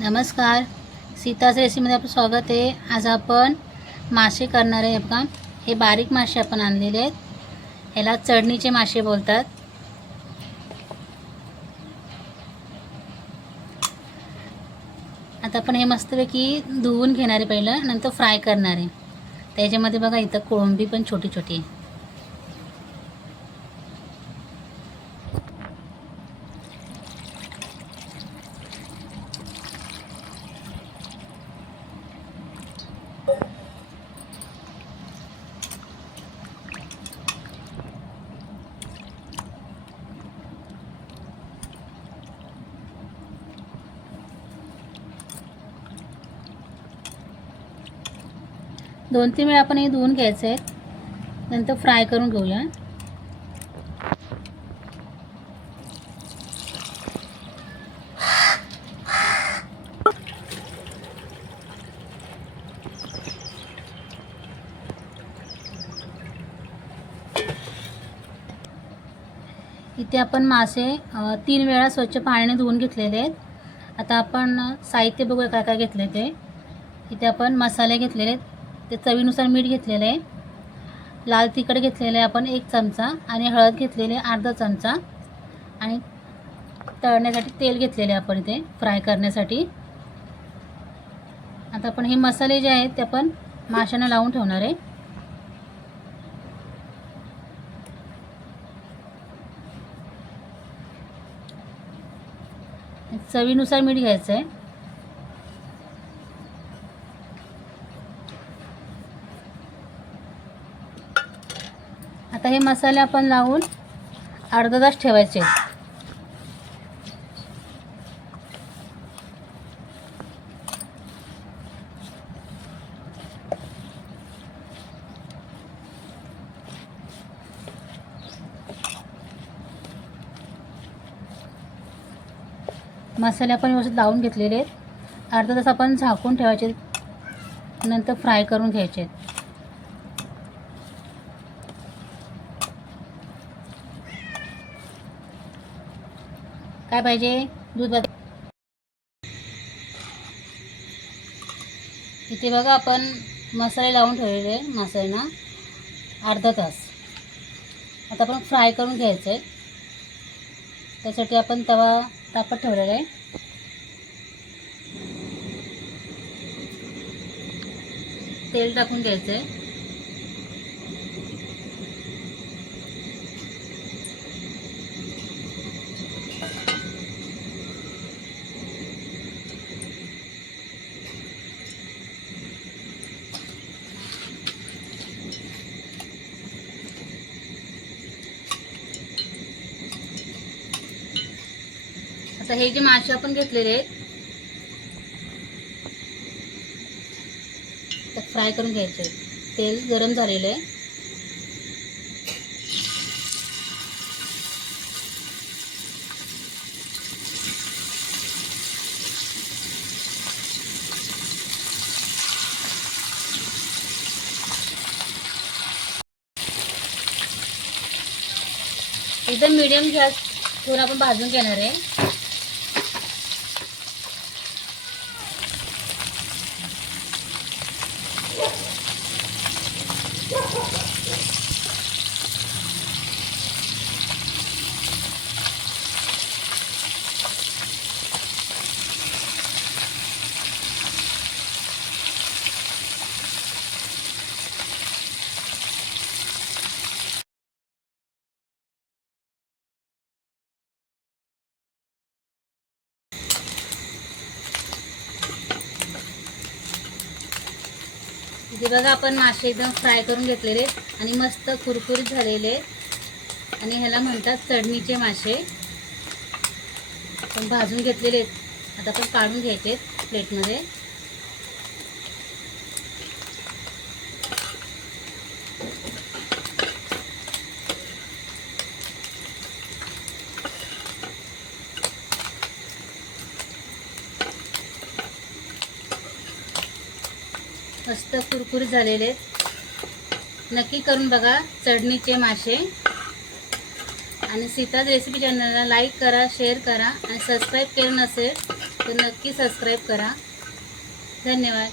नमस्कार, सीताच रेसिपीमध्ये आपलं स्वागत आहे। आज आपण मासे करणार आहे। बघा, हे बारीक मासे आपण आणलेले आहेत। ह्याला चढणीचे मासे बोलतात। आता आपण हे मस्तपैकी धुवून घेणार आहे पहिलं, नंतर फ्राय करणार आहे। त्याच्यामध्ये बघा इथं कोळंबी पण छोटी छोटी आहे। दोन तीन वेळा आपण हे धुवून घ्यायचं आहे, नंतर फ्राय करून घेऊया। इथे आपण मासे 3 वेळा स्वच्छ पाण्याने धुवून घेतलेले आहेत। आता आपण साहित्य बघूया काय काय घेतले ते। इथे आपण मसाले घेतलेले आहेत, ते चवीनुसार मीठ घेतलेले आहे, लाल तिखट घेतलेले आहे आपण 1 चमचा, आणि हळद घेतलेली आहे अर्धा चमचा, आणि तळण्यासाठी तेल घेतलेले आहे आपण इथे फ्राय करण्यासाठी। आता आपण हे मसाले जे आहेत ते आपण माशांना लावून ठेवणार आहे। चवीनुसार मीठ घ्यायचं आहे। आता हे मसाले आपण लावून अर्धा तास ठेवायचे। मसाले आपण व्यवस्थित लावून घेतलेले आहेत। अर्धा तास आपण झाकून ठेवायचे, नंतर फ्राय करून घ्यायचे। काय पाहिजे? दूध। इथे बघा आपण मसाले लावून ठेवलेले आहे माशांना अर्धा तास। आता आपण फ्राय करून घ्यायचं आहे। त्यासाठी आपण तवा तापत ठेवलेला आहे। तेल टाकून घ्यायचं आहे। आता हे जे मासे आपण घेतलेले आहेत ते फ्राय करून घ्यायचे। तेल गरम झालेलं आहे। एकदम मीडियम गॅसवर आपण भाजून घेणार आहे। इथे बघा आपण मासे एकदम फ्राय करून घेतलेले आणि मस्त कुरकुरीत झालेले, आणि ह्याला म्हणतात चढणीचे मासे। आपण भाजून घेतलेले आहेत। आता आपण काढून घ्यायचे प्लेटमध्ये। मस्त कुरकुरीत झालेले, नक्की करून बघा चढणीचे मासे। आणि सीताज रेसिपी चॅनलला लाईक करा, शेअर करा, आणि सबस्क्राईब केलं नसेल तर नक्की सबस्क्राईब करा. धन्यवाद.